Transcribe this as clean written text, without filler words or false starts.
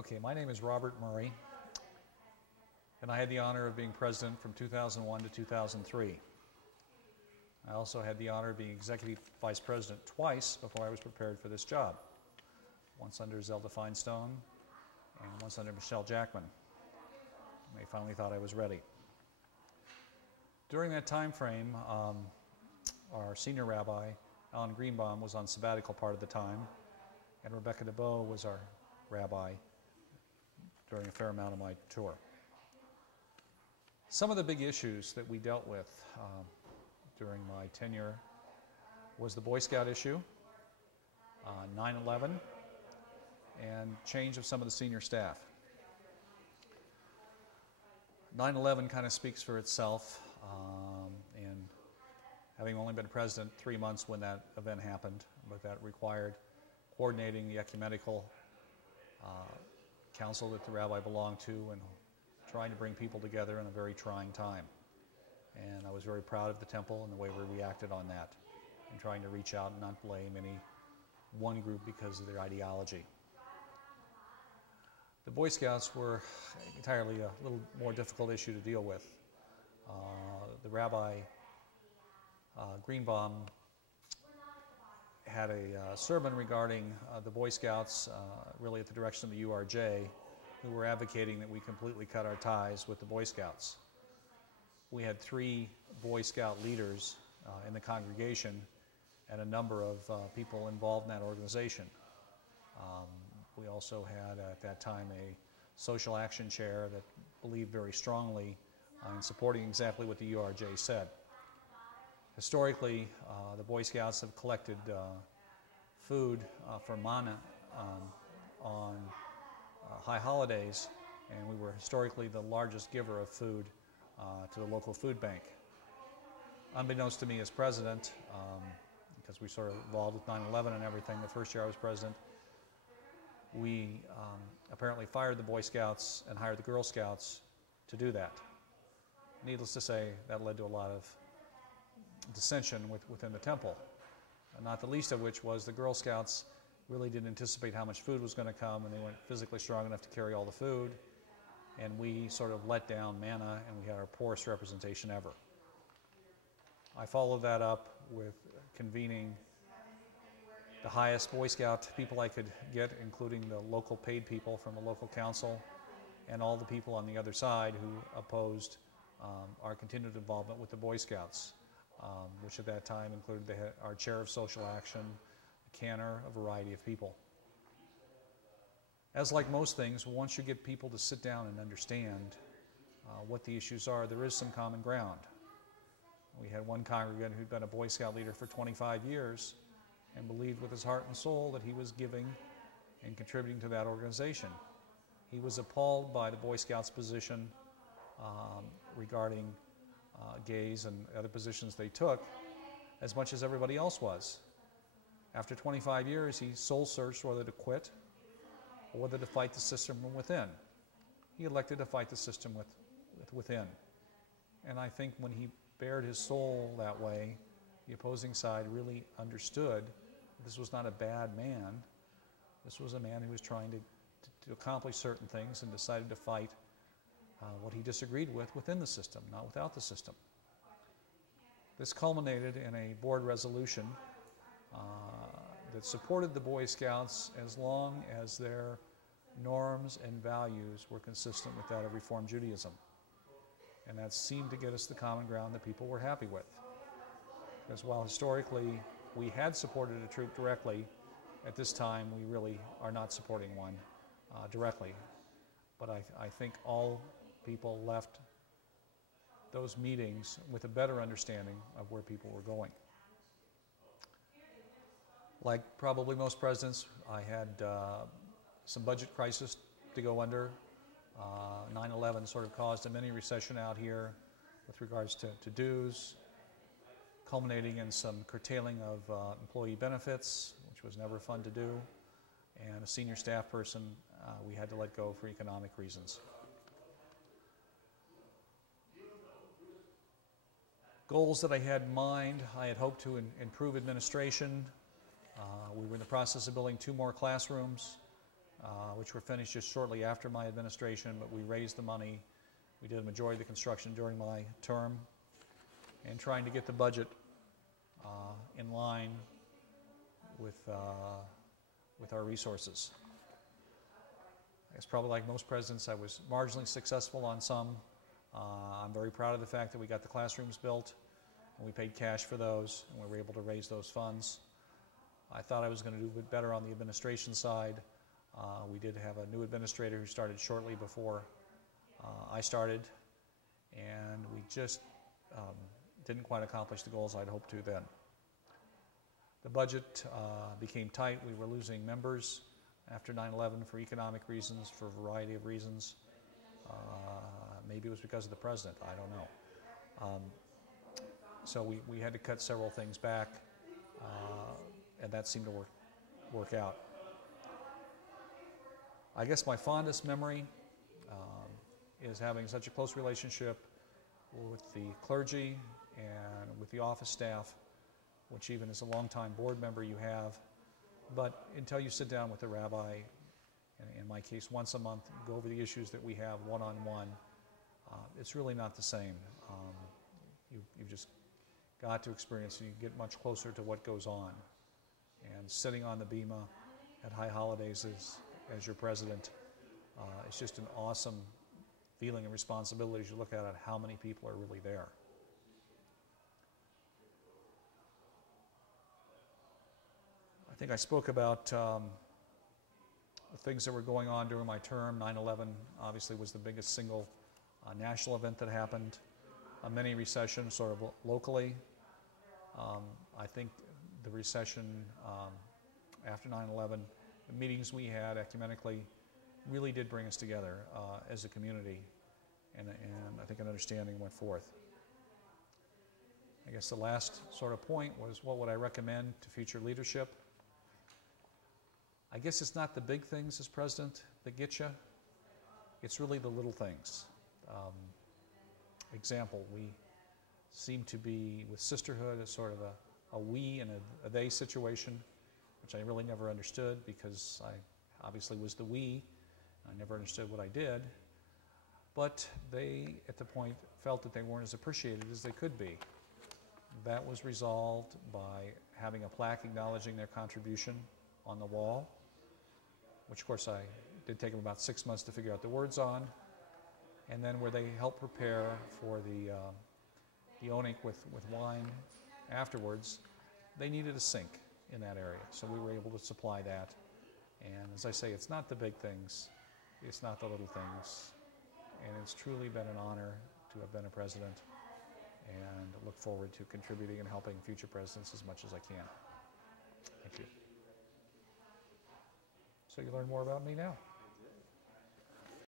Okay, my name is Robert Murray, and I had the honor of being president from 2001 to 2003. I also had the honor of being executive vice president twice before I was prepared for this job. Once under Zelda Feinstein and once under Michelle Jackman. They finally thought I was ready. During that time frame, our senior rabbi, Alan Greenbaum, was on sabbatical part of the time, and Rebecca DeBow was our rabbi during a fair amount of my tour. Some of the big issues that we dealt with during my tenure was the Boy Scout issue, 9/11, and change of some of the senior staff. 9/11 kind of speaks for itself, and having only been president 3 months when that event happened, but that required coordinating the ecumenical council that the rabbi belonged to and trying to bring people together in a very trying time. And I was very proud of the temple and the way we reacted on that, and trying to reach out and not blame any one group because of their ideology. The Boy Scouts were entirely a little more difficult issue to deal with. The Rabbi Greenbaum had a sermon regarding the Boy Scouts, really at the direction of the URJ, who were advocating that we completely cut our ties with the Boy Scouts. We had 3 Boy Scout leaders in the congregation and a number of people involved in that organization. We also had at that time a social action chair that believed very strongly in supporting exactly what the URJ said. Historically, the Boy Scouts have collected food for manna on high holidays, and we were historically the largest giver of food to the local food bank. Unbeknownst to me as president, because we sort of involved with 9/11 and everything the first year I was president, we apparently fired the Boy Scouts and hired the Girl Scouts to do that. Needless to say, that led to a lot of dissension within the temple, and not the least of which was the Girl Scouts really didn't anticipate how much food was going to come, and they weren't physically strong enough to carry all the food, and we sort of let down manna, and we had our poorest representation ever. I followed that up with convening the highest Boy Scout people I could get, including the local paid people from the local council and all the people on the other side who opposed our continued involvement with the Boy Scouts, which at that time included our chair of social action, a canner, a variety of people. As like most things, once you get people to sit down and understand what the issues are, there is some common ground. We had one congregant who'd been a Boy Scout leader for 25 years and believed with his heart and soul that he was giving and contributing to that organization. He was appalled by the Boy Scouts' position regarding gays and other positions they took as much as everybody else was. After 25 years, he soul-searched whether to quit or whether to fight the system from within. He elected to fight the system within. And I think when he bared his soul that way, the opposing side really understood that this was not a bad man. This was a man who was trying to accomplish certain things and decided to fight what he disagreed with within the system, not without the system. This culminated in a board resolution that supported the Boy Scouts as long as their norms and values were consistent with that of Reform Judaism. And that seemed to get us the common ground that people were happy with. Because while historically we had supported a troop directly, at this time we really are not supporting one directly. But I think all people left those meetings with a better understanding of where people were going. Like probably most presidents, I had some budget crisis to go under. 9/11 sort of caused a mini recession out here with regards to dues, culminating in some curtailing of employee benefits, which was never fun to do, and a senior staff person we had to let go for economic reasons. Goals that I had in mind, I had hoped to improve administration. We were in the process of building 2 more classrooms. which were finished just shortly after my administration, but we raised the money. We did a majority of the construction during my term, and trying to get the budget in line with our resources. I guess probably like most presidents, I was marginally successful on some. I'm very proud of the fact that we got the classrooms built, and we paid cash for those, and we were able to raise those funds. I thought I was going to do a bit better on the administration side. We did have a new administrator who started shortly before I started, and we just didn't quite accomplish the goals I'd hoped to then. The budget became tight. We were losing members after 9/11 for economic reasons, for a variety of reasons. Maybe it was because of the president, I don't know. So we had to cut several things back, and that seemed to work out. I guess my fondest memory is having such a close relationship with the clergy and with the office staff, which even as a longtime board member you have. But until you sit down with the rabbi, in my case once a month, go over the issues that we have one-on-one, it's really not the same. You've just got to experience, and you get much closer to what goes on. And sitting on the bima at high holidays as your president, it's just an awesome feeling and responsibility as you look at it, how many people are really there. I think I spoke about the things that were going on during my term. 9/11 obviously was the biggest single national event that happened. A mini recession sort of locally. I think the recession after 9/11, the meetings we had ecumenically really did bring us together as a community, and I think an understanding went forth. I guess the last sort of point was, what would I recommend to future leadership? I guess it's not the big things as president that get you. It's really the little things. Example, we seem to be, with sisterhood, as sort of a we and a they situation, which I really never understood because I obviously was the we. I never understood what I did. But they, at the point, felt that they weren't as appreciated as they could be. That was resolved by having a plaque acknowledging their contribution on the wall, which of course I did take them about 6 months to figure out the words on, and then where they helped prepare for the onik with wine afterwards. They needed a sink in that area, so we were able to supply that. And as I say, it's not the big things, it's not the little things, and it's truly been an honor to have been a president, and look forward to contributing and helping future presidents as much as I can. Thank you. So you learn more about me now.